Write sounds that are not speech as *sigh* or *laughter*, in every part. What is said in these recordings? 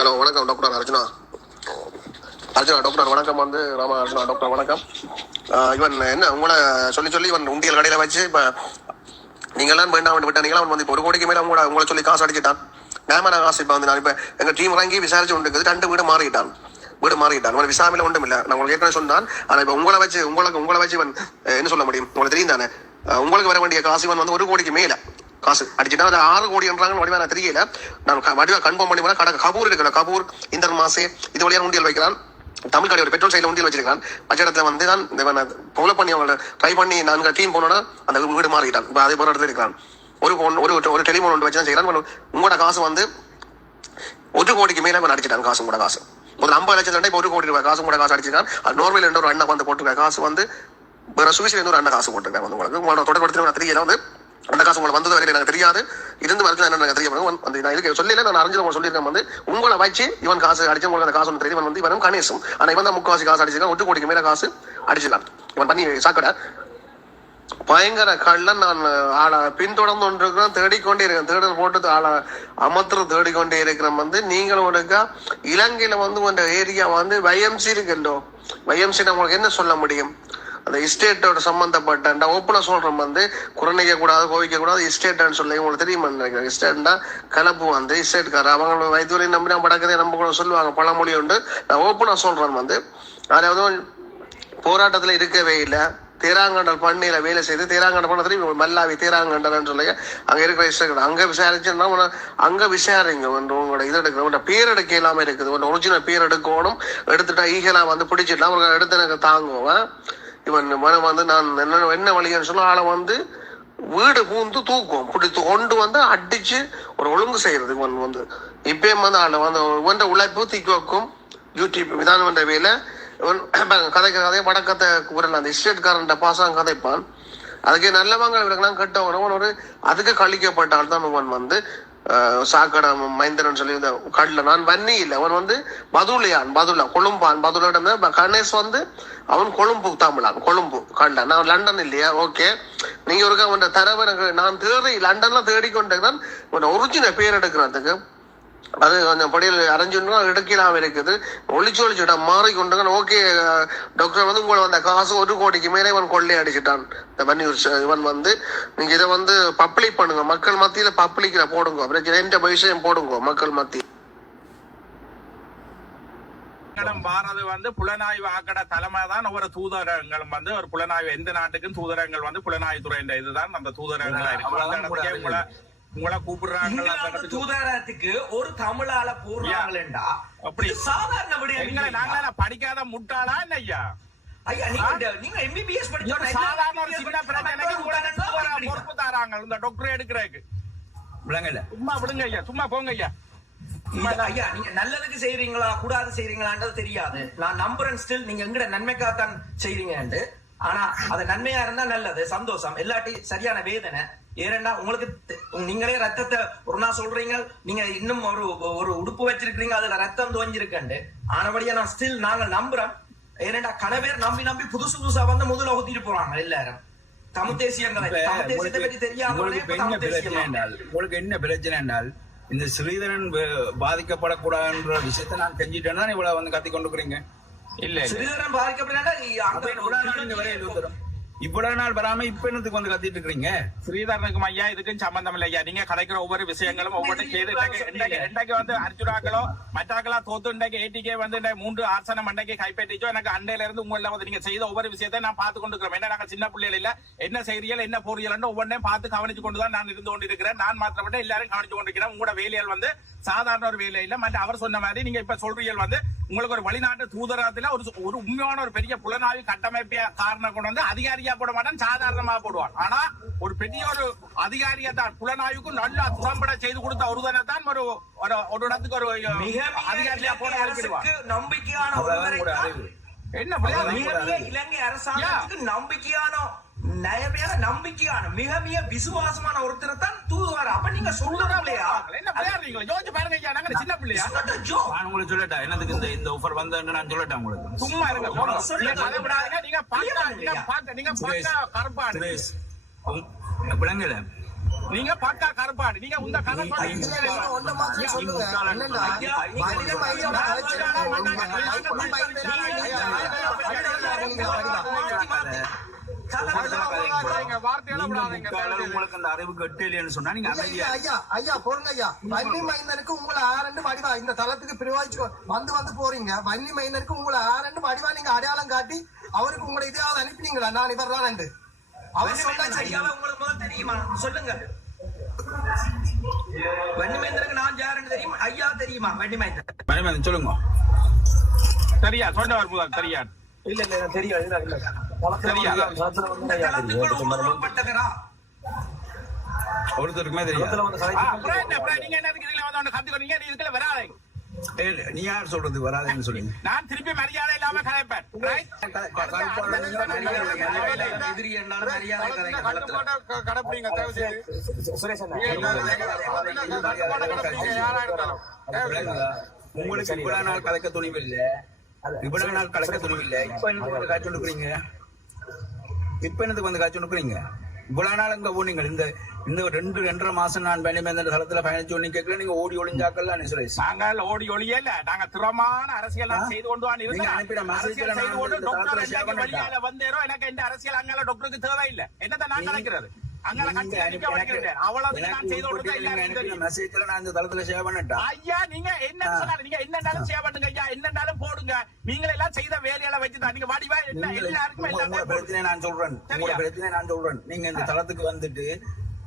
Hello வணக்கம் doctor Arjuna. Arjuna doctor வணக்கம் வந்து ராம அர்ஜுனா டாக்டர் வணக்கம். இவன் என்ன உங்களை சொல்லி சொல்லி இவன் உண்டியல் கடையில் வச்சு இப்போ நீங்களாம் வேண்டாம் வேண்டு விட்டாங்களா அவன் வந்து ஒரு கோடிக்கு மேலே உங்களை உங்களை சொல்லி காசு அடிச்சிட்டான். நியாயமான காசு இப்போ வந்து நான் இப்போ எங்கள் டீம் வாங்கி விசாரிச்சு கொண்டு இருக்குது ரெண்டு வீடு மாறிட்டான். வீடு மாறிட்டான். உங்களை விசாமையில் ஒன்றும் இல்லை நான் உங்களுக்கு ஏற்கனவே சொன்னான். ஆனால் இப்போ உங்களை வச்சு உங்களுக்கு உங்களை வச்சு இவன் என்ன சொல்ல முடியும்? உங்களுக்கு தெரியும் தானே? உங்களுக்கு வர வேண்டிய காசு இவன் வந்து ஒரு கோடிக்கு மேலே. காசு. அடிச்சுட்டா அது ஆறு கோடின்றாங்க வடிவா நான் தெரியல. நான் வடிவா கன்ஃபார்ம் பண்ணி கடை கபூர் இருக்கிற கபூர் இந்த மாசே இது வழியாக உண்டியல் வைக்கிறான். தமிழ் கடை ஒரு பெட்ரோல் சைடில் உண்டியல் வச்சிருக்கான். பட்ச இடத்துல வந்து தான் இந்த ஃபாலோ பண்ணி அவங்கள ட்ரை பண்ணி நான்கு டீம் போனோன்னா அந்த வீடு மாறிட்டான். இப்போ அதே போல இடத்துல இருக்கிறான் ஒரு phone- ஒரு ஒரு டெலிஃபோன் ஒன்று வச்சு தான் செய்கிறான் உங்களோட காசு வந்து ஒரு கோடிக்கு மேலே இவன் அடிச்சிட்டான் காசு கூட காசு. முதல்ல ஐம்பது லட்சம் தண்டை இப்போ ஒரு கோடி ரூபாய் காசு கூட காசு அடிச்சிருக்கான் நோர்வேல இருந்து ஒரு அண்ணன் வந்து போட்டிருக்க காசு வந்து வேற சுவிஸ்ல இருந்து ஒரு அண்ணன் காசு போட்டுருக்காங்க வந்து உங்களுக்கு. உங்களோட தொடர்படுத்தி நான் தெரியல வந்து அந்த காசு உங்களுக்கு வந்தது வரைக்கும் எனக்கு தெரியாது. இருந்து வரைக்கும் எனக்கு தெரிய வந்து நான் இதுக்கு சொல்லல நான் அறிஞ்சு உங்களுக்கு சொல்லியிருக்கேன். வந்து உங்களை வச்சு இவன் காசு அடிச்சு உங்களுக்கு அந்த காசு ஒன்று தெரியும். வந்து இவனும் கணேசம் ஆனால் இவன் தான் முக்காவாசி காசு அடிச்சிருக்கான். ஒட்டு கோடிக்கு மேல காசு அடிச்சிடலாம் இவன் பண்ணி சாக்கடை. பயங்கர கள்ளன் நான் ஆளை. பின்தொடர்ந்து கொண்டிருக்கிறேன் தேடிக்கொண்டே இருக்கேன் தேடல் போட்டு ஆளை. அமர்த்து தேடிக்கொண்டே இருக்கிறேன். வந்து நீங்களும் இருக்கா இலங்கையில வந்து உங்க ஏரியா வந்து வைஎம்சி இருக்குல்லோ வைஎம்சி உங்களுக்கு என்ன சொல்ல முடியும்? அந்த இஸ்டேட்டோட சம்மந்தப்பட்ட ஓப்பனாக சொல்கிறோம் வந்து குறநிக்க கூடாது கோவிக்க கூடாது இஸ்டேட்னு சொல்லி உங்களுக்கு தெரியுமா நினைக்கிறேன். இஸ்டேட்னா கலப்பு வந்து இஸ்டேட்காரர் அவங்க வயதுவரையும் நம்பி நம்ம படக்கதே நம்ம கூட சொல்லுவாங்க பழமொழி உண்டு. நான் ஓப்பனாக சொல்கிறேன் வந்து அதாவது போராட்டத்தில் இருக்கவே இல்லை. தேராங்கண்டல் பண்ணையில வேலை செய்து தேராங்கண்டல் பண்ண திரும்பி மல்லாவி தேராங்கண்டல் சொல்லி அங்க இருக்கிற இஷ்டம் அங்க விசாரிச்சுன்னா உன- அங்க விசாரிங்க ஒன்று உங்களோட இது எடுக்கிற உங்களோட பேர் எடுக்க இல்லாம இருக்குது. உன் ஒரிஜினல் பேர் எடுக்கணும் எடுத்துட்டா ஈகலா வந்து பிடிச்சிடலாம் அவங்க எடுத்து எனக்கு தாங்குவேன். இவன் மனம் வந்து நான் என்ன என்ன வழின்னு சொன்னால் ஆளை வந்து வீடு பூந்து தூக்கும் பிடித்து கொண்டு வந்து அடிச்சு ஒரு ஒழுங்கு செய்யறது இவன் வந்து. இப்பயும் வந்து ஆளை வந்து இவன் உழைப்பு தீக்கி வைக்கும். யூடியூப் விதானம் என்ற வேலை. இவன் கதைக்க கதையை படக்கத்தை குரல் அந்த இஸ்டேட்காரன் பாசம் கதைப்பான். அதுக்கு நல்லவங்க இவருக்கெல்லாம் கெட்டவன் அவன் ஒரு அதுக்கு கழிக்கப்பட்ட ஆள் தான் இவன் வந்து. சாக்கடை மைந்தரன் சொல்லி இந்த கடல. நான் வன்னி இல்லை. அவன் வந்து பதுலையான் பதுலா கொழும்பான் பதுளிடம் கணேஷ் வந்து அவன் கொழும்பு தமிழான் கொழும்பு கடல. நான் லண்டன் இல்லையா? ஓகே. நீங்க ஒருக்க அவன் தரவு எனக்கு நான் தேடி லண்டன்ல தேடிக்கொண்டேன் தான் ஒரிஜினல் பேர் எடுக்கிறதுக்கு. அது கொஞ்சம் படியில் அரைஞ்சுன்னா எடுக்கலாம் இருக்குது. ஒளிச்சு ஒளிச்சுட்டா மாறி கொண்டு ஓகே டாக்டர் வந்து உங்களை வந்த காசு ஒரு கோடிக்கு மேலே இவன் கொள்ளை அடிச்சிட்டான். இந்த பன்னியூர் இவன் வந்து நீங்க இதை வந்து பப்ளிக் பண்ணுங்க. மக்கள் மத்தியில பப்ளிக்ல போடுங்க. பிரச்சனை எந்த விஷயம் போடுங்க மக்கள் மத்தியில். இடம் வாரது வந்து புலனாய்வு ஆக்கட தலைமை தான் ஒவ்வொரு தூதரகங்களும் வந்து ஒரு புலனாய்வு எந்த நாட்டுக்கும் தூதரகங்கள் வந்து புலனாய்வு துறை இதுதான் அந்த தூதரகங்களா இருக்கு. அந்த உங்களை கூப்பிடுறாங்க தூதரகத்துக்கு ஒரு தமிழால போடுறாங்களேண்டா அப்படி. சாதாரண விடயம் இல்லையா? நாங்கள படிக்காத முட்டாளா என்ன ஐயா ஐயா நீங்க நீங்க எம்பிபிஎஸ் படிச்சவங்க சாதாரண ஒரு சின்ன பிரச்சனைக்கு உங்களுக்கு தூதர படிச்சவங்க பொறுப்பு தாராங்க இந்த டாக்டர் எடுக்கிறதுக்கு விளங்கல. சும்மா விடுங்க ஐயா சும்மா போங்க ஐயா. ஐயா நீங்க நல்லதுக்கு செய்றீங்களா கூடாது செய்றீங்களான்றது தெரியாது. நான் நம்புறேன் ஸ்டில் நீங்க எங்கட நன்மைக்காக தான் ஆனா அது நன்மையா இருந்தா நல்லது சந்தோஷம். இல்லாட்டி சரியான வேதனை. ஏனெண்டா உங்களுக்கு நீங்களே ரத்தத்தை ஒரு நாள் சொல்றீங்க நீங்க இன்னும் ஒரு ஒரு உடுப்பு வச்சிருக்கீங்க அதுல ரத்தம் துவஞ்சிருக்கண்டு ஆனபடியா நான் ஸ்டில் நாங்க நம்புறோம். ஏனெண்டா கணவர் நம்பி நம்பி புதுசு புதுசா வந்து முதல்ல ஊத்திட்டு போறாங்க எல்லாரும். தமிழ் தேசியங்களை தமிழ் தேசியத்தை உங்களுக்கு தெரியாமலே என்ன பிரச்சனை என்றால் இந்த ஸ்ரீதரன் பாதிக்கப்படக்கூடாதுன்ற விஷயத்த நான் செஞ்சுட்டேன்னா இவ்வளவு வந்து கத்தி கொண்டுக்கிறீங்க இல்ல பாதிக்கப்படாண்டா அப்ப இவ்வளவு நாள் வராம இப்ப என்னத்துக்கு வந்து கத்திட்டு இருக்கிறீங்க ஸ்ரீதரனுக்கும் ஐயா இதுக்கும் சம்பந்தம் இல்லை ஐயா. நீங்க கதைக்கிற ஒவ்வொரு விஷயங்களும் ஒவ்வொரு கேது இன்றைக்கு- வந்து அர்ஜுனாக்களோ மற்றாக்களா தோத்து இன்றைக்கு ஏடிகே வந்து மூன்று ஆசனம் மண்டைக்கு கைப்பற்றிச்சோ எனக்கு அண்டையில இருந்து உங்கள வந்து நீங்க செய்த ஒவ்வொரு விஷயத்தை நான் பார்த்து கொண்டு இருக்கிறோம் என்ன நாங்க சின்ன பிள்ளைகள் இல்ல. என்ன செய்தியல் என்ன பொறியல் ஒவ்வொன்றையும் பார்த்து கவனிச்சு கொண்டு தான் நான் இருந்து கொண்டிருக்கிறேன். நான் மாத்திரப்பட்ட எல்லாரும் கவனிச்சு கொண்டிருக்கிறேன். உங்களோட வேலையால் வந்து சாதாரண ஒரு வேலை இல்ல. மற்ற அவர் சொன்ன மாதிரி நீங்க இப்ப சொல்றீங்க வந்து உங்களுக்கு ஒரு வெளிநாட்டு தூதரகத்துல ஒரு ஒரு உண்மையான ஒரு பெரிய புலனாய்வு கட்டமைப்பை காரணம் கொண்டு வந்து அதிகாரியா போட மாட்டான் சாதாரணமா போடுவான். ஆனா ஒரு பெரிய ஒரு அதிகாரியா தான் புலனாய்வுக்கு நல்லா துறம்பட செய்து கொடுத்த ஒருதனை தான் ஒரு ஒரு- ஒரு இடத்துக்கு ஒரு மிக அதிகாரியா போட நம்பிக்கையான என்ன இலங்கை அரசாங்கத்துக்கு நம்பிக்கையான நயமையான நம்பிக்கையான மிக மிக விசுவாசமான ஒருத்தரை தான் தூதுவார் அப்ப நீங்க சொல்லுறாங்களேயா என்ன விளையாடுறீங்களா யோசிச்சு பாருங்க ஐயா நாங்க சின்ன பிள்ளையா நான் உங்களுக்கு சொல்லட்டா என்னதுக்கு இந்த இந்த ஆஃபர் வந்தேன்னு நான் சொல்லட்டேன் உங்களுக்கு சும்மா இருங்க. சொல்லுங்க. நீங்க பாக்க நீங்க பாக்க நீங்க பாக்க கருப்பாடு விளங்கல நீங்க பக்கா கருப்பாடு நீங்க உங்க சொல்லி- மாத்திரம் சொல்லுங்க. என்னண்டா, ஐயா, நீங்க வன்னி மைந்தனை அழைச்சிட்டு உங்க வன்னி மைந்தனை நீங்க வார்த்தையில விடாதீங்க முக்காலர் உங்களுக்கு அந்த அறிவு கட்டலைன்னு சொன்னா நீங்க அமைதியா ஐயா ஐயா பொறுங்க ஐயா. வன்னி மைந்தனுக்கு உங்களை ஆரண்டு வடிவா இந்த தளத்துக்கு பிரிவாச்சு வந்து வந்து போறீங்க. வன்னி மைந்தனுக்கு உங்களை ஆரண்டு வடிவா நீங்க அடையாளம் காட்டி அவருக்கு உங்களை இதையாவது அனுப்பினீங்களா? நான் இவர் தான் அவர் சொன்னா உங்களுக்கு முதல்ல தெரியுமா? சொல்லுங்க. வன்னிமேந்திரனுக்கு நான் யாருன்னு தெரியுமா ஐயா தெரியுமா? வன்னிமேந்திரன் சொல்லுங்க. சரியா? சொன்னவர் முதல் சரியா? இல்ல இல்ல தெரியும் இல்ல இல்ல. ஒருத்தருக்குமே தெரியாது. என்ன? நீங்க என்ன கத்துக்கிறீங்க நீ இதுக்குள்ள வராதீங்க நீ யார் சொல்றது வராதுன்னு சொல்லுங்க நான் திருப்பி மரியாதை இல்லாம கலைப்பேன்? எதிரி மரியாதை தளத்துல சுரேஷ் அண்ணா உங்களுக்கு இவ்வளவு நாள் கலக்க துணிவு இல்ல? இவ்வளவு நாள் கலக்க துணிவு இல்ல? இப்ப வந்து காய்ச்சல் கொடுக்குறீங்க இப்ப எனக்கு வந்து காய்ச்சல் கொடுக்குறீங்க இவ்வளவு நாள் அங்க போனீங்க. இந்த இந்த ரெண்டு ரெண்டரை மாசம் நான் பயணம் தளத்துல பயணிச்சு ஒண்ணு கேட்கல. நீங்க ஓடி ஒளிஞ்சாக்கல சுரேஷ். நாங்கள் ஓடி ஒளியல நாங்க திறமான அரசியல் செய்து கொண்டு அரசியல் செய்து நான் கொண்டு வந்து எனக்கு இந்த அரசியல் அங்கால டாக்டருக்கு தேவையில்லை. என்னத்தை நான் கலைக்கிறது மெசேஜ்ல நான் இந்த தளத்துல ஷேர் பண்ணிட்டேன். ஐயா நீங்க என்ன நீங்க என்னன்னாலும் பண்ணுங்க ஐயா. என்னன்னாலும் போடுங்க. நீங்க எல்லாம் செய்த வேலையில வச்சுதான். நீங்க வடிவா என்ன எல்லாருக்குமே உங்க- நான் சொல்றேன். உங்களோட சரியா? பிரச்சனையை நான் சொல்றேன். நீங்க இந்த தளத்துக்கு வந்துட்டு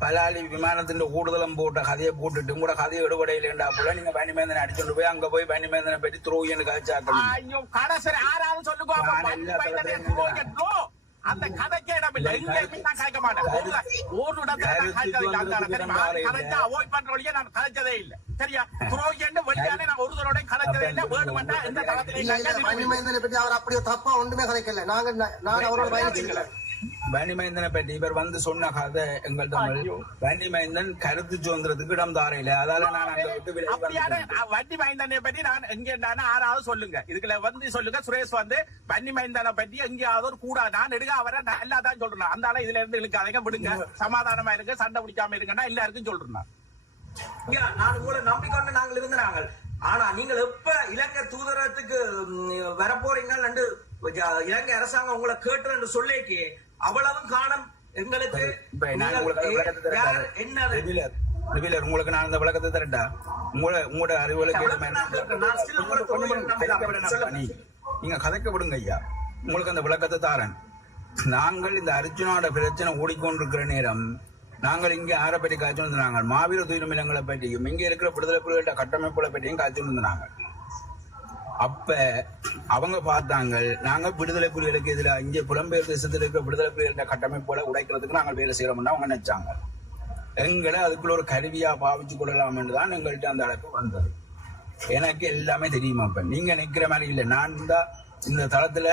பலாலி விமானத்தின் கூடுதலம் போட்ட கதையை போட்டுட்டு உங்களோட கதையை எடுபடையிலேண்டா போல நீங்க பனிமேந்தனை அடிச்சுட்டு போய் அங்க போய் பனிமேந்தனை பற்றி துரோகின்னு காய்ச்சாக்கணும் ஐயோ கடைசி ஆறாவது சொல்லுங்க. அந்த கதைக்கே இடம் இல்லை எங்க நான் கலைக்க மாட்டேன். ஒரு ஒரு இடத்துல நான் அந்த இடத்துல நான் கலைச்சா அவாய்ட் பண்ற வழியே நான் கலைச்சதே இல்லை. சரியா? *laughs* துரோகின்னு வெளியாலே நான் ஒரு தடவை கலைச்சதே இல்லை வேணுமெண்டா எந்த காலத்துல பற்றி அவர் அப்படியே தப்பா ஒன்றுமே கதைக்கல நாங்க நான் அவரோட பயணிச்சுக்கல பற்றி இவர் வந்து சொன்ன கதை எங்கள் தமிழ் பனிமேந்தன் கருத்து சுதந்திரத்துக்கு இடம் தாரையில. அதால நான் அங்க விட்டு வந்துட்டேன். நான் வண்டி மைந்தனை பற்றி நான் எங்க ஆறாவது சொல்லுங்க. இதுக்குள்ள வந்து சொல்லுங்க சுரேஷ் வந்து வண்டி மைந்தனை பற்றி எங்கேயாவது ஒரு கூட நான் எடுக்க அவரை நல்லா தான் சொல்றேன். அந்த ஆளை இதுல இருந்து இழுக்காதீங்க விடுங்க. சமாதானமா இருங்க சண்டை பிடிக்காம இருங்கன்னா எல்லாருக்கும் சொல்றேன் நான். உங்களை நம்பிக்கொண்டு நாங்கள் இருந்தாங்க ஆனா நீங்கள் எப்ப இலங்கை தூதரகத்துக்கு ம், வரப்போறீங்கன்னு இலங்கை அரசாங்கம் உங்களை கேட்டுன்னு சொல்லிக்கு அவ்வளவும் காணும் எங்களுக்கு நீங்கள் உங்களுக்கு ரிவிலர், நான் இந்த விளக்கத்தை தரட்டா உங்களோட உங்களோட அறிவுகளை கேளுமே நான் கேட்கிறேன். நான் still உங்களை கொஞ்சம் தோழி நம்பி கதைக்க விட சொல்லுங்க. நான் நீ நீங்க கதைக்க விடுங்க ஐயா. உங்களுக்கு அந்த விளக்கத்தை தாரேன். நாங்கள் இந்த அர்ஜுனோட பிரச்சனை ஓடிக்கொண்டிருக்கிற நேரம் நாங்கள் இங்கே ஆரை பற்றி காய்ச்சி வந்தாங்க. மாவீர துயிலுமிலங்களை பற்றியும் இங்கே இருக்கிற விடுதலை புலிகள கட்டமைப்புகளை பற்றியும் காய்ச்சி வந்தாங்க. அப்ப அவங்க பார்த்தாங்க நாங்க விடுதலை புலிகளுக்கு எதிராக இங்கே புலம்பெயர் தேசத்தில் இருக்கிற விடுதலை புலிகளின் கட்டமைப்புகளை உடைக்கிறதுக்கு நாங்கள் வேலை செய்யறோம்னு அவங்க நினைச்சாங்க எங்களை அதுக்குள்ள ஒரு கருவியா பாவிச்சு கொள்ளலாம் தான் எங்கள்கிட்ட அந்த அழைப்பு வந்தது. எனக்கு எல்லாமே தெரியுமா இப்ப நீங்க நிக்கிற மாதிரி இல்லை. நான் தான் இந்த தளத்துல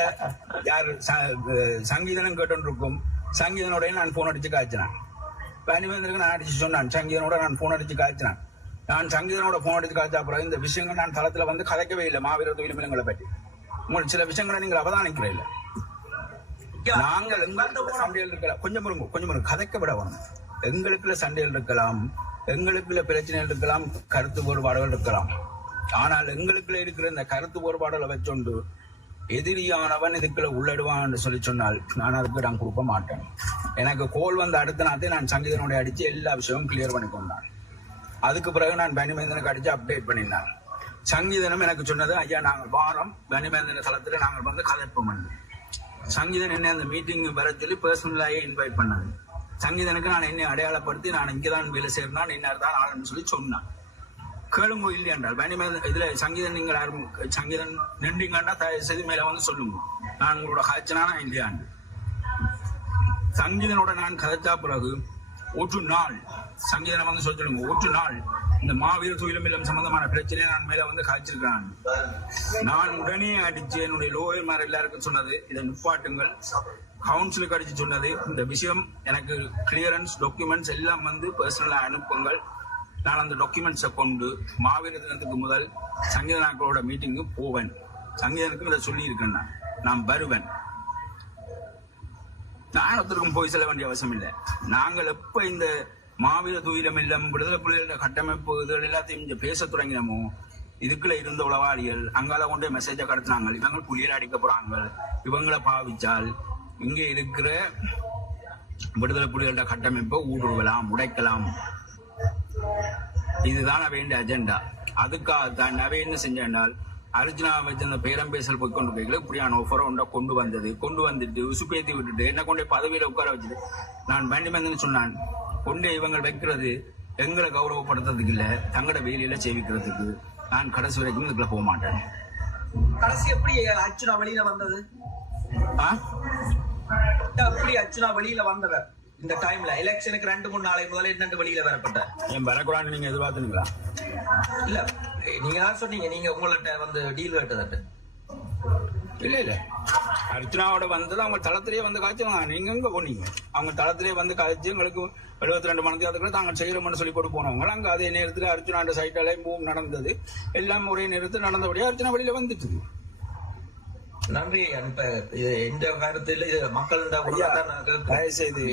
யார் ச- சங்கீதனும் கேட்டு இருக்கும் சங்கீதனோட நான் போன் அடிச்சு காய்ச்சினேன். பனிவேந்தருக்கு நான் அடிச்சு சொன்னான். சங்கீதனோட நான் போன் அடிச்சு காய்ச்சினேன். நான் சங்கீதனோட போன் அடிச்சு காய்ச்ச அப்புறம் இந்த விஷயங்கள் நான் தளத்துல வந்து கதைக்கவே இல்லை. மாவீர தொழில்மிலங்களை பற்றி. உங்களுக்கு சில விஷயங்களை நீங்கள் அவதானிக்கிறே இல்லை நாங்கள் எங்களுக்குள்ள சண்டைகள் இருக்கலாம். கொஞ்சம் இருங்க கொஞ்சம் இருங்க கதைக்க விட வேணும். எங்களுக்குள்ள சண்டைகள் இருக்கலாம். எங்களுக்குள்ள பிரச்சனைகள் இருக்கலாம். கருத்து வேறுபாடுகள் இருக்கலாம். ஆனால் எங்களுக்குள்ள இருக்கிற இந்த கருத்து வேறுபாடுகளை வச்சொண்டு எதிரியானவன் இதுக்குள்ள உள்ளடுவான்னு சொல்லி சொன்னால் நான் அதுக்கு நான் கொடுக்க மாட்டேன். எனக்கு கோல் வந்த அடுத்த நாத்தே நான் சங்கீதனோட அடிச்சு எல்லா விஷயமும் கிளியர் பண்ணி கொண்டான் அதுக்கு பிறகு நான் பனிமேந்தனுக்கு அடிச்சு அப்டேட் பண்ணினேன் சங்கீதனும் எனக்கு சொன்னது ஐயா நாங்கள் வாரம் பனிமேந்தன தளத்துல நாங்கள் வந்து கலைப்பு பண்ணோம். சங்கீதன் என்ன அந்த மீட்டிங் வர சொல்லி பர்சனலாயே இன்வைட் பண்ணாங்க சங்கீதனுக்கு நான் என்னை அடையாளப்படுத்தி நான் இங்கே தான் வேலை சேர்ந்தான் இன்னார் தான் ஆளுன்னு சொல்லி சொன்னான். கேளுங்க இல்லை என்றால் பனிமேதன் இதுல சங்கீதன் நீங்கள் யாரும் சங்கீதன் நின்றீங்கன்னா தயவு செய்து மேல வந்து சொல்லுங்க. நான் உங்களோட காய்ச்சனானா இல்லையான்னு சங்கீதனோட நான் கதைச்சா பிறகு ஒரு நாள் சங்கீதம் வந்து சொல்லி சொல்லுங்க ஒரு நாள் இந்த மாவீர தொழிலும் இல்லம் சம்பந்தமான பிரச்சனையை நான் மேல வந்து காய்ச்சிருக்கிறான். நான் உடனே அடிச்சு என்னுடைய லோயர் மார் எல்லாருக்கும் சொன்னது இதை நிப்பாட்டுங்கள் கவுன்சிலுக்கு அடிச்சு சொன்னது இந்த விஷயம் எனக்கு கிளியரன்ஸ் டாக்குமெண்ட்ஸ் எல்லாம் வந்து பர்சனலாக அனுப்புங்கள். நான் அந்த டாக்குமெண்ட்ஸை கொண்டு மாவீர தினத்துக்கு முதல் சங்கீத நாக்களோட மீட்டிங்கு போவேன். சங்கீதனுக்கும் இதை சொல்லியிருக்கேன் நான். நான் வருவேன். நான் ஒருத்தருக்கும் போய் செல்ல வேண்டிய அவசியம் இல்லை. நாங்கள் எப்ப இந்த மாவீர துயிலம் இல்லம் விடுதலை புலிகளோட கட்டமைப்பு இதுகள் எல்லாத்தையும் இங்க பேச தொடங்கினமோ இதுக்குள்ள இருந்த உளவாளிகள் அங்கால கொண்டு மெசேஜை கடத்தினாங்க. இவங்க புலியல் அடிக்க போறாங்க. இவங்களை பாவிச்சால் இங்கே இருக்கிற விடுதலை புலிகளோட கட்டமைப்பை ஊடுருவலாம் உடைக்கலாம். இதுதான் வேண்டிய அஜெண்டா அதுக்காக தான் நவே என்ன செஞ்சால் அர்ஜுனா வச்சு அந்த பேரம் பேசல் போய் கொண்டு போய்களை இப்படியான ஒஃபரை உண்டா கொண்டு வந்தது. கொண்டு வந்துட்டு உசுப்பேத்தி விட்டுட்டு என்ன கொண்டு பதவியில உட்கார வச்சுட்டு நான் வேண்டுமென்னு சொன்னான். கொண்டு இவங்க வைக்கிறது எங்களை கௌரவப்படுத்துறதுக்கு இல்ல தங்களோட வேலையில சேவிக்கிறதுக்கு நான் கடைசி வரைக்கும் இதுக்குள்ள போக மாட்டேன். கடைசி எப்படி அர்ச்சுனா வெளியில வந்தது? ஆ? எப்படி அர்ச்சுனா வெளியில வந்தவர் இந்த டைம்ல எலெக்ஷனுக்கு ரெண்டு மூணு நாளை முதல்ல என்னண்டு வெளியில வரப்பட்ட? என் வரக்கூடாதுன்னு நீங்க எதிர்பார்த்துனீங்களா இல்ல. நீங்க தான் சொன்னீங்க நீங்க உங்கள்ட்ட வந்து டீல் கேட்டதட்டு இல்ல இல்ல. அர்ச்சனாவோட வந்தது அவங்க தளத்திலேயே வந்து காய்ச்சாங்க நீங்க எங்க போனீங்க? அவங்க தளத்திலேயே வந்து காய்ச்சி எங்களுக்கு எழுபத்தி ரெண்டு மணி அதுக்குள்ள தாங்க செய்யறோம்னு சொல்லி போட்டு போனவங்க அங்க அதே நேரத்துல அர்ச்சனாண்ட சைட்டாலே மூவ் நடந்தது. எல்லாம் ஒரே நேரத்தில் நடந்தபடியே அர்ச்சனா வெளியில வந்துச்சு நன்றி. இப்ப இது எந்த கருத்துல இது மக்கள் தயவு செய்து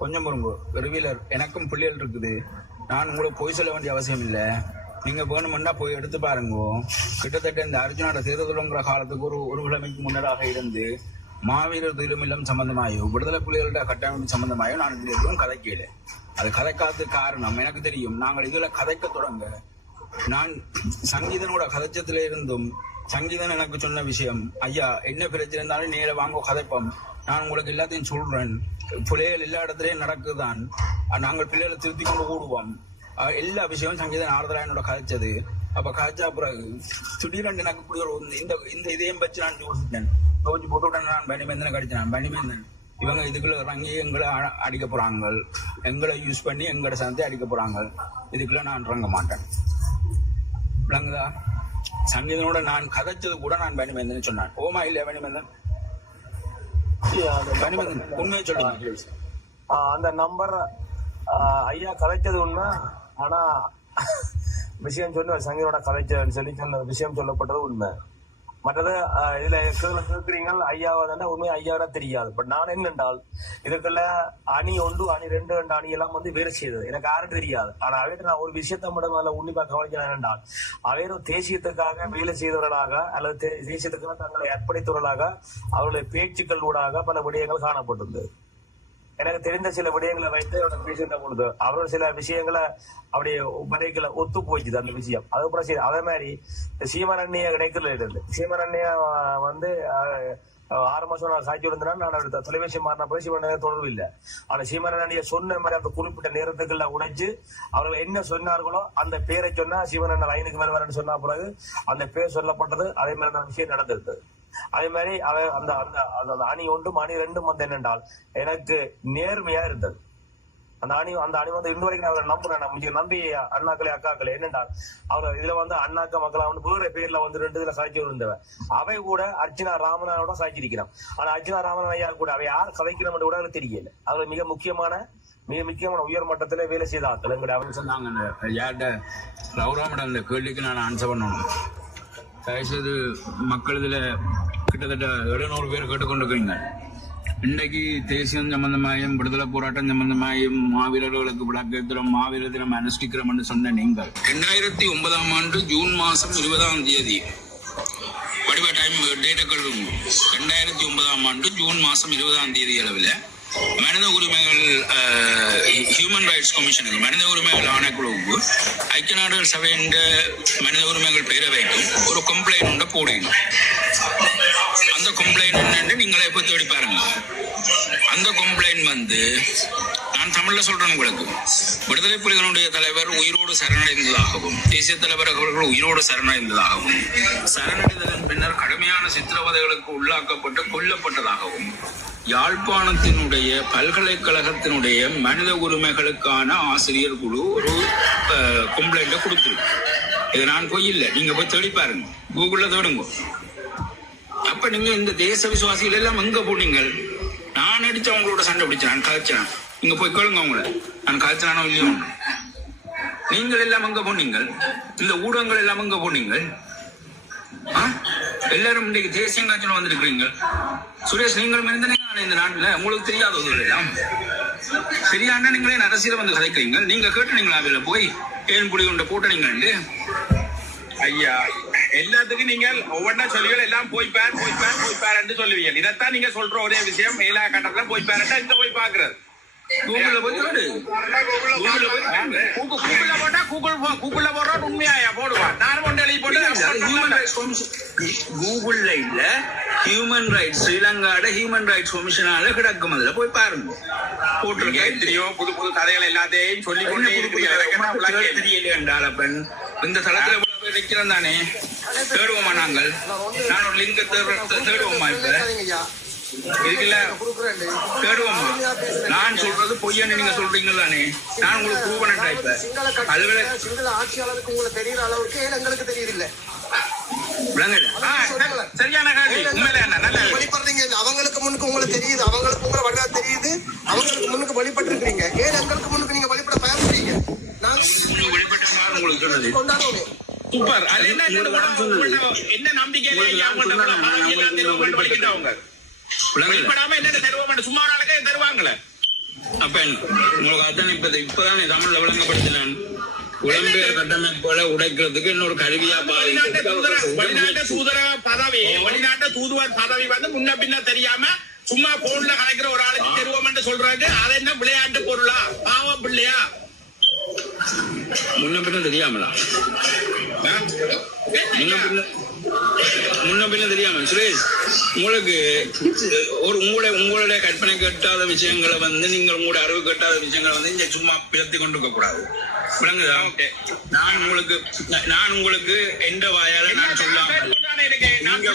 கொஞ்சம் பொறுங்க. ரிவீலர் எனக்கும் பிள்ளைகள் இருக்குது. நான் உங்களுக்கு போய் சொல்ல வேண்டிய அவசியம் இல்லை. நீங்கள் வேணுமென்னா போய் எடுத்து பாருங்க. கிட்டத்தட்ட இந்த அர்ஜுனோட தேர்தலுங்கிற காலத்துக்கு ஒரு ஒரு கிழமைக்கு முன்னராக இருந்து மாவீரர் துயிலுமில்லம் சம்பந்தமாயோ விடுதலை புலிகளோட கட்டமைப்பு சம்பந்தமாயோ நான் இதில் எதுவும் கதைக்கல. அது கதைக்காத காரணம் எனக்கு தெரியும். நாங்கள் இதில் கதைக்க தொடங்க. நான் சங்கீதனோட கதைச்சத்தில் இருந்தும் சங்கீதன் எனக்கு சொன்ன விஷயம். ஐயா என்ன பிரச்சனை இருந்தாலும் நேர வாங்க கதைப்போம். நான் உங்களுக்கு எல்லாத்தையும் சொல்றேன். பிள்ளைகள் எல்லா இடத்துலயும் நடக்குதான். நாங்கள் பிள்ளைகளை திருத்தி கொண்டு கூடுவோம் எல்லா விஷயமும் சங்கீதன் ஆறுதலா என்னோட கதைச்சது. அப்ப கதைச்சா பிறகு திடீரென்று எனக்கு இப்படி ஒரு இந்த இந்த இதையும் வச்சு நான் யோசித்தேன். யோசிச்சு போட்டு உடனே நான் பனிமேந்தனை கடிச்சேன் பனிமேந்தன் இவங்க இதுக்குள்ள இறங்கி எங்களை அடிக்க போறாங்க. எங்களை யூஸ் பண்ணி எங்களோட சந்தை அடிக்க போறாங்க. இதுக்குள்ள நான் இறங்க மாட்டேன். விளங்குதா? சங்கீதனோட நான் கதைச்சது கூட நான் பனிமேந்தன் சொன்னான். ஓமா இல்லையா பனிமேந்தன்? பனிமேந்தன் உண்மையை சொல்லுங்க அந்த நம்பர் ஐயா கதைச்சது உண்மை ஆனா விஷயம் சொன்ன சங்கரோட கதைச்சதுன்னு சொல்லி சொன்ன விஷயம் சொல்லப்பட்டது உண்மை. மற்றது ஆஹ் இதுல கேட்கிறீங்கள் கேட்கிறீங்க ஐயாவை தானே உண்மை ஐயாவதா தெரியாது. பட் நான் என்னென்றால் இதுக்குள்ள அணி ஒன்று அணி ரெண்டு ரெண்டு அணி எல்லாம் வந்து வேலை செய்தது. எனக்கு யாரும் தெரியாது. ஆனா அவையிட்ட நான் ஒரு விஷயத்தை மட்டும் அதில் உன்னிப்பா கவனிக்கிறேன் என்றால் அவையும் தேசியத்துக்காக வேலை செய்தவர்களாக அல்லது தே- தேசியத்துக்காக தங்களை அர்ப்பணித்தவர்களாக அவர்களுடைய பேச்சுக்கள் ஊடாக பல விடயங்கள் காணப்பட்டிருந்தது. எனக்கு தெரிந்த சில விடயங்களை வைத்து அவனுக்கு பேசுகின்ற பொழுது அவரோட சில விஷயங்களை அப்படியே வரைகளை ஒத்து போச்சுது அந்த விஷயம். அதுக்கப்புறம் சரி அதே மாதிரி சீமரண்ய இடைக்கல இருந்து. சீமரண்ய வந்து ஆறு மாசம் நான் சாய்ச்சி இருந்தேன்னா நான் அவர்கிட்ட தொலைபேசி மாறின போய் சீமரண்ய தொடர்பு இல்லை. ஆனா சீமரண்ய சொன்ன மாதிரி அந்த குறிப்பிட்ட நேரத்துக்குள்ள உடைச்சு அவர்கள் என்ன சொன்னார்களோ அந்த பேரை சொன்னா சீமரண்ண லைனுக்கு வருவாருன்னு சொன்ன பிறகு அந்த பேர் சொல்லப்பட்டது. அதே மாதிரி அந்த விஷயம் நடந்திருந்தது அதே மாதிரி அவன் அந்த அந்த அந்த- அணி ஒன்றும் அணி ரெண்டும் வந்து என்னென்றால் எனக்கு நேர்மையா இருந்தது. அந்த அணி அந்த அணி வந்து இன்று வரைக்கும் அவரை நம்புறேன். நான் மிக நம்பி அண்ணாக்களே அக்காக்களே என்னென்றால் அவர் இதுல வந்து அண்ணாக்க மக்கள் அவன் வேற பேர்ல வந்து ரெண்டு இதுல சாய்ச்சி இருந்தவன் அவை கூட அர்ச்சனா ராமனாவோட சாய்ச்சி இருக்கிறான் ஆனா அர்ச்சனா ராமன் ஐயா கூட அவை யார் கதைக்கிறோம் கூட எனக்கு தெரியல அவர் மிக முக்கியமான மிக முக்கியமான உயர் மட்டத்துல வேலை செய்த ஆட்கள் எங்களுடைய அவர் சொன்னாங்க யார்கிட்ட ரவுராமட அந்த கேள்விக்கு நான் ஆன்சர் பண்ணணும். தயவுசெய்து மக்கள் இதில் கிட்டத்தட்ட எழுநூறு பேர் கேட்டுக்கொண்டிருக்கிறீங்க. இன்றைக்கு தேசியம் சம்பந்தமாயும் விடுதலை போராட்டம் சம்பந்தமாயும் மாவீரர்களுக்கு விளக்கத்திலும் மாவீர தினம் அனுஷ்டிக்கிறோம் என்று சொன்ன நீங்கள். ரெண்டாயிரத்தி ஒன்பதாம் ஆண்டு ஜூன் மாதம் இருபதாம் தேதி. வடிவ டைம் டேட்டுகள் ரெண்டாயிரத்தி ஒன்பதாம் ஆண்டு ஜூன் மாதம் இருபதாம் தேதி அளவில் மனித உரிமைகள் ஹியூமன் ரைட்ஸ் கமிஷனுக்கு மனித உரிமைகள் ஆணைக்குழுவுக்கு ஐக்கிய நாடுகள் சபையின் மனித உரிமைகள் பேரவைக்கும் ஒரு கம்ப்ளைண்ட் ஒன்றை போடுங்க அந்த கம்ப்ளைண்ட் என்னன்னு நீங்களே இப்போ தேடி பாருங்க. அந்த கம்ப்ளைண்ட் வந்து நான் தமிழ்ல சொல்றேன் உங்களுக்கு. விடுதலை புலிகளுடைய தலைவர் உயிரோடு சரணடைந்ததாகவும் தேசிய தலைவர் அவர்கள் உயிரோடு சரணடைந்ததாகவும் சரணடைந்ததன் பின்னர் கடுமையான சித்திரவதைகளுக்கு உள்ளாக்கப்பட்டு கொல்லப்பட்டதாகவும் யாழ்ப்பாணத்தினுடைய பல்கலைக்கழகத்தினுடைய மனித உரிமைகளுக்கான ஆசிரியர் குழு ஒரு கம்ப்ளைண்ட்டை கொடுத்துருக்கு. இது நான் போய் இல்லை. நீங்க போய் தேடி பாருங்க. கூகுள்ல தேடுங்க. அப்ப நீங்க இந்த தேச விசுவாசிகள் எல்லாம் எங்க போனீங்க? நான் அடிச்சவங்களோட சண்டை பிடிச்சேன். நான் கதைச்சேன் நீங்க போய் கேளுங்க அவங்கள நான் கதைச்சானோ இல்லையோ நீங்கள் எல்லாம் அங்க போனீங்கள்? இந்த ஊடகங்கள் எல்லாம் அங்க போனீங்கள்? ஆ? எல்லாரும் இன்றைக்கு தேசிய காட்சியில் வந்திருக்கிறீங்க சுரேஷ் நீங்கள் இருந்தனே இந்த நாட்டில்? உங்களுக்கு தெரியாத ஒரு எல்லாம். சரியான நீங்களே அரசியல் வந்து கதைக்கிறீங்க? நீங்க கேட்டுனீங்களா அதில் போய்? ஏன் புடி கொண்ட கூட்டணிங்கள் ஐயா எல்லாத்துக்கும் நீங்கள் ஒவ்வொன்றா சொல்லுவீங்க எல்லாம் போய் பேர் போய் பேர் போய் பாருன்னு சொல்லுவீங்க இதைத்தான் நீங்க சொல்ற ஒரே விஷயம் மேலா கட்டத்தில் போய் பேரண்டா இந்த போய் பாக்குறது கூகுள்ல போய் கேடு கூகுள்ல போய் கேளு. கூகுள் கூகுள்ல போட்டா கூகுள் போ- கூகுள்ல போடுறோம் உண்மையாயா? போடுவான் நான் ஒன்று எழுதி போட்டு ஹியூமன் ரைட்ஸ் கமிஷன் கூகுள்ல இல்ல ஹியூமன் ரைட்ஸ் ஸ்ரீலங்காட ஹியூமன் ரைட்ஸ் கமிஷனால கிடக்கும். அதுல போய் பாருங்க. போட்டிருக்கேன் எத்தனையோ புது புது கதைகள் எல்லாத்தையும் சொல்லி கொண்டே இருக்கிறீங்க. தெரியல என்றால் அப்பன் இந்த தளத்துல நிக்கிறோம் தானே? தேடுவோமா நாங்கள்? நான் ஒரு லிங்க் தேடுவோமா இப்ப? இருக்குல்ல கொடுக்குறேன் தேடுவோமா நான் சொல்றது பொய்யான்னு நீங்க சொல்றீங்க தானே நான் உங்களுக்கு ப்ரூவ் பண்ணிட்டேன் இப்ப கட்சி சிங்கள ஆட்சியாளருக்கு உங்களுக்கு தெரியுற அளவுக்கு எங்களுக்கு ஆ, சரியான இல்ல. அவங்களுக்கு முன்னுக்கு உங்களுக்கு தெரியுது. அவங்களுக்கு உங்களை வழிபட தெரியுது. அவங்களுக்கு முன்னுக்கு வழிபட்டு இருக்கீங்க ஏன் எங்களுக்கு முன்னுக்கு நீங்க வழிபட பயப்படுறீங்க நாங்க உங்களுக்கு வெளிப்பட்ட உங்களுக்கு சொன்னது. கொண்டாடுவோமே. சூப்பர். அது என்ன உங்கள்ட்ட வெளிப்படாம என்ன தருவோம் சும்மா ஒரு ஆளுக்கே தருவாங்களே? அப்ப உங்களுக்கு அதான் இப்ப இப்பதான் தமிழ்ல விளங்கப்படுத்தினேன். புலம்பெயர் கட்டமைப்புகளை உடைக்கிறதுக்கு இன்னொரு கருவியா வெளிநாட்டு தூதர பதவி. வெளிநாட்டு தூதுவர் பதவி வந்து முன்ன பின்ன தெரியாம சும்மா போன்ல கலைக்கிற ஒரு ஆளுக்கு தெரிவோம் சொல்றாங்க. அது என்ன விளையாட்டு பொருளா? பாவம் பிள்ளையா? முன்ன பின்ன தெரியாமலா? முன்ன பின்ன முன்ன தெரியாம சுரேஷ் உங்களுக்கு ஒரு உங்களுடைய உங்களுடைய கற்பனை கட்டாத விஷயங்களை வந்து நீங்கள் உங்களுடைய அறிவு கட்டாத விஷயங்களை வந்து இங்க சும்மா பிளத்தி கொண்டு கூடாது. விளங்குதா? நான் உங்களுக்கு நான் உங்களுக்கு எந்த வாயால நான் சொல்லாமல் நீங்க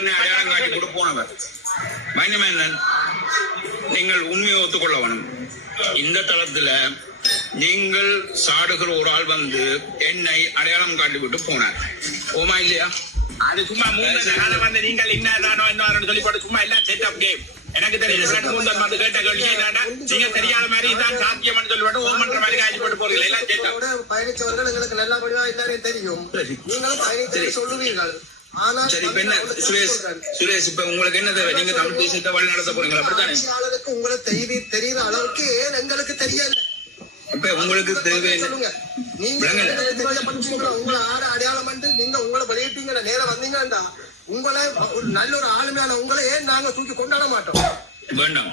என்ன அடையாளம் காட்டி தெரியாம கொடுப்போனவர். மைனமேந்தன் நீங்கள் உண்மையை ஒத்துக்கொள்ள வேணும். இந்த தளத்துல நீங்கள் சாடுகிற ஒரு ஆள் வந்து என்னை அடையாளம் காட்டி விட்டு போனார். ஓமா இல்லையா? அது சும்மா மூணு அதை வந்து நீங்கள் என்னதானோ என்ன சொல்லி போட்டு சும்மா எல்லாம் செட்டப் கேம் எனக்கு தெரியும் தடவை வந்து கேட்ட கேள்வி என்னன்னா நீங்க தெரியாத மாதிரி தான் சாத்தியம்னு சொல்லி போட்டு ஓமன்ற மாதிரி காய்ச்சி போட்டு போறீங்க. எல்லாம் இதோட பயணிச்சவர்கள் எங்களுக்கு நல்ல வழியா எல்லாரையும் தெரியும். நீங்களும் பயணிச்சு சொல்லுவீர்கள். சரி இப்ப என்ன? சுரேஷ் சுரேஷ் இப்ப உங்களுக்கு என்ன தேவை? நீங்க தமிழ் தேசத்தை வழி நடத்த போறீங்களா? அப்படித்தானே? உங்களை தெரி தெரியுற அளவுக்கு ஏன் எங்களுக்கு தெரியல இப்ப உங்களுக்கு தேவை நீங்க உங்களை ஆறு அடையாளம் பண்ணிட்டு உங்களை வெளியிட்டீங்க நேரம் வந்தீங்கன்னா உங்களை நல்ல ஒரு ஆளுமையான உங்களை ஏன் நாங்க தூக்கி கொண்டாட மாட்டோம் வேண்டாம்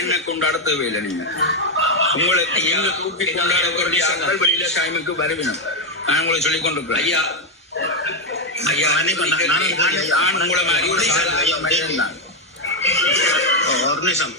என்ன கொண்டாட தேவையில்லை நீங்க உங்களுக்கு எங்க தூக்கி வெளியில டைமுக்கு வருவினம் நான் உங்களை சொல்லிக் கொண்டிருக்கிறேன் ஐயா ஐயா நான் உங்களை. ஒரு நிமிஷம்